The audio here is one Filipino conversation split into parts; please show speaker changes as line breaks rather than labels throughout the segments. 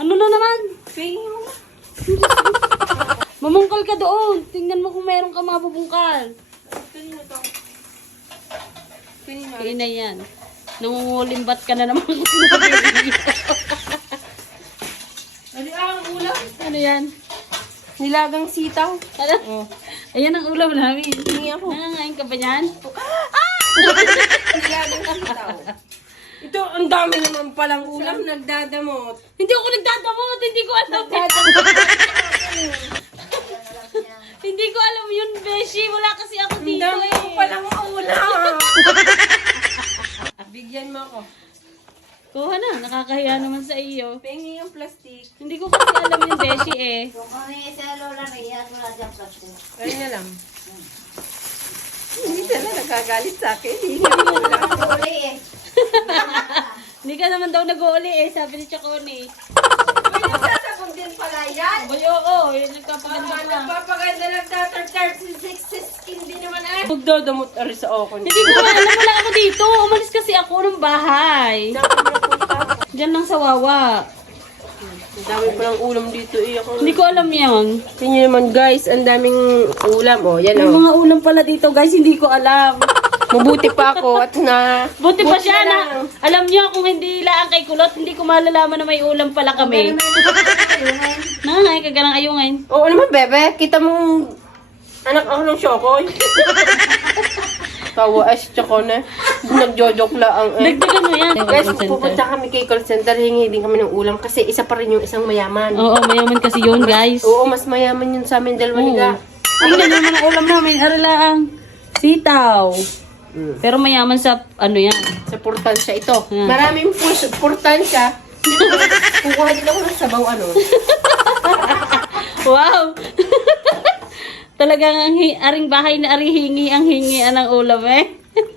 Ano na naman?
Pingin mo ba?
Mamungkal ka doon. Tingnan mo kung meron ka mabubungkal.
Kanina to. Kanina.
Kaya na yan. Nangungulimbat ka na naman.
Ano ang ulam?
Ano yan?
Nilagang sitaw.
Ano?
Oh.
Ayan ang ulam namin.
Hingi ako.
Nangangain ka ba yan?
Nilagang sitaw. Ito, ang dami naman palang ulam. Nagdadamot.
Hindi ako nagdadamot. Hindi ko alam. Hindi ko alam yun, Beshi. Wala kasi ako
Ang
dito
dami ko
eh.
palang ulam. Bigyan mo ako.
Kuha na. Nakakahiya naman sa iyo.
Pengi yung plastic.
Hindi ko kasi alam yung Beshi eh.
Kung kami sa lola na iyan, wala dyan plastic.
Kaya na lang. Hindi sila nagkagalit sa akin. Hindi ako ulam.
Uli eh.
Hindi ka naman daw nag-uuli eh. Sabi ni Chacone.
May nagsasabog din pala yan.
Boy, oo. Yung nagpapaganda ka.
Nagpapaganda nagtatartar si skin din naman eh. Magdodamot ari sa ako.
Hindi ko alam. Wala ako dito. Umalis kasi ako ng bahay. Diyan lang sa Wawa.
Ang dami palang ulam dito eh.
Hindi ko alam yan.
Tingnan naman guys, ang daming ulam. Oh, yan
May
oh.
mga ulam pala dito guys. Hindi ko alam.
Mabuti pa ako at na...
Buti pa siya
na
na.
lang.
Alam niyo kung hindi lang kay Kulot, hindi ko malalaman na may ulam pala kami. Nangangain ka ng ayungin.
Oo naman bebe, kita mo anak ako ng Shokoy. Tawa as tsaka na. Nagjojok lang eh.
Dagdagan mo yan.
Guys, pupunta kami kay call center, hingi din kami ng ulam kasi isa pa rin yung isang mayaman.
Oo, mayaman kasi yun guys.
Oo, mas mayaman yun sa amin dalawa nila.
Tingnan naman ang ulam namin. Aralaang sitaw. Pero mayaman sa ano yan.
Sa portansya ito.
Hmm.
Maraming portansya. Kukuha din ako ng sabaw ano.
Wow! Talagang aring bahay na arihingi ang hingian ng ulam eh.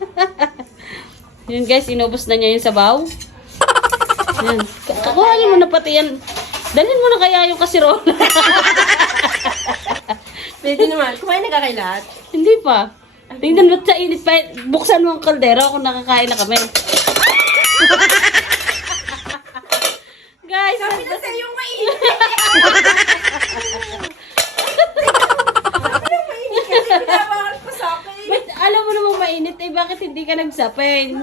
Yun guys, inubos na niya yung sabaw. Yan. Kakuhanin mo na pati yan. Dalhin mo na kaya yung kasirola.
Pwede naman. Kumain na ka kay lahat?
Hindi pa. Tingnan ba't sa init pa. Buksan mo ang kaldero kung nakakain na kami. Guys,
Sabi na sa'yo yung mainit. Sabi na mainit kasi pinabawal pa sa akin.
ba't alam mo namang mainit eh, bakit hindi ka nagsapin?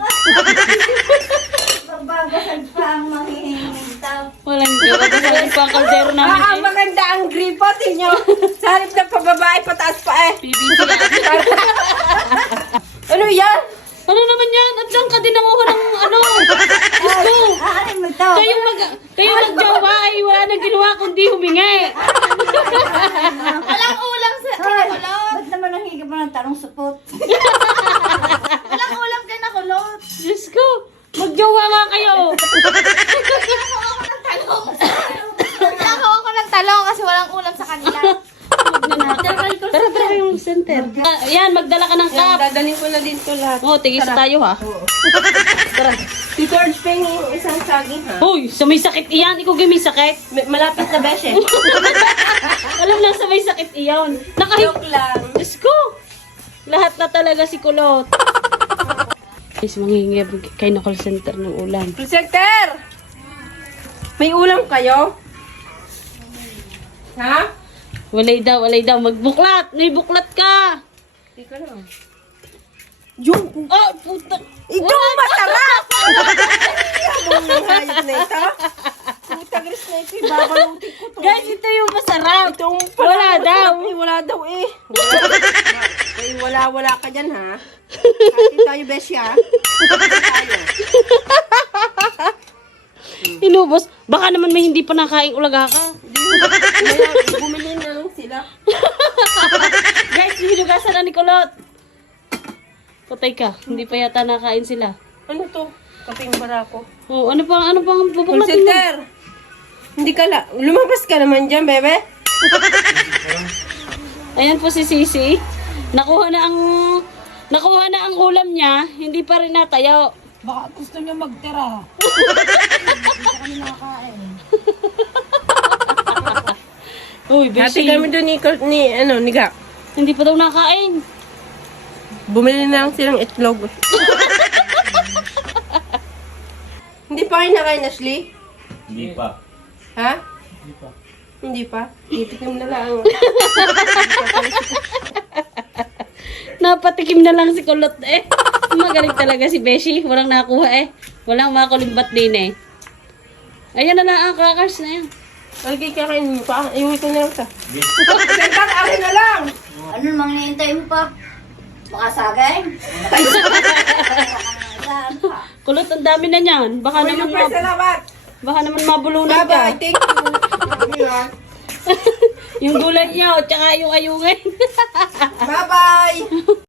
Pagbabasag pa ang mahihinging tao.
Walang joke. Basahin pa ang kaldero namin
Ah,
eh.
maganda ang gripo. Tingnan. Sa halip ng pababae, pataas pa eh.
PBC yan.
Ano yan?
Ano naman yan? At saan ka din nanguha ng ano? Diyos ko!
Aarin mo ito.
Kayo magjawa ay wala nang ginawa kundi humingi.
Walang ulam sa kinakulot. Ba't naman nanghiga mo ng talong supot? Walang ulam kay nakulot.
Diyos ko! Magjawa nga kayo!
Nakakuha ko ng talong kasi walang ulam sa kanila.
Tara yung center. Yan, magdala ka ng cup.
Dadalhin ko na dito lahat.
Oh, tigis tayo ha. Tara.
Si George Peng yung isang saging ha.
Hoy, sa may sakit iyan. Ikaw may sakit.
Malapit na beshe.
Alam lang sa may sakit iyan.
Joke lang.
Diyos ko! Lahat na talaga si Kulot. Guys, manghingi kay na call center ng ulam.
Presenter! May ulam kayo? Ha?
Walay daw. Magbuklat! May buklat ka!
Ika lang.
Yung! Oh, puta!
Ito masarap! Ang hayop na ito. Puta gris na ito. Babalutin ko to.
Guys, ito yung masarap!
Itong
Wala daw!
Wala daw eh. Wala ka dyan ha. Hati tayo beshi ha. Hati tayo.
Inubos. Baka naman may hindi pa nakaing ulaga ka.
Bumili na lang sila.
Guys, hinugasan na ni Kulot. Patay ka. Hindi pa yata nakain sila.
Ano to? Kaping barako.
Oh, ano pang bubuklatin mo?
Presenter! Hindi ka la. Lumabas ka naman dyan, bebe.
Ayan po si Sisi. Nakuha na ang ulam niya. Hindi pa rin natayo.
Baka gusto niya magtira. Hindi kami nakakain.
Uy,
Hati
Beshi.
kami doon ni Ga.
Hindi pa daw nakain.
Bumili na lang silang itlog. Hindi pa kayo nakain, Ashley?
Hindi pa.
Ha? Hindi pa. Titikim na lang.
Napatikim na lang si Kulot eh. Magaling talaga si Beshi. Walang nakuha eh. Walang makulimbat din eh. Ayun na lang ang crackers na yan.
Algay kakainin mo pa. Iuwi ko na lang sa. Sentang, akin na lang.
Ano namang hinihintay mo pa? Baka sagay?
Kulot, ang dami na niyan. Baka
Uy,
naman,
Lupres, salamat.
baka naman mabulunan
Bye-bye.
ka.
Thank you.
Yung gulay niya, tsaka yung ayungin.
Bye-bye.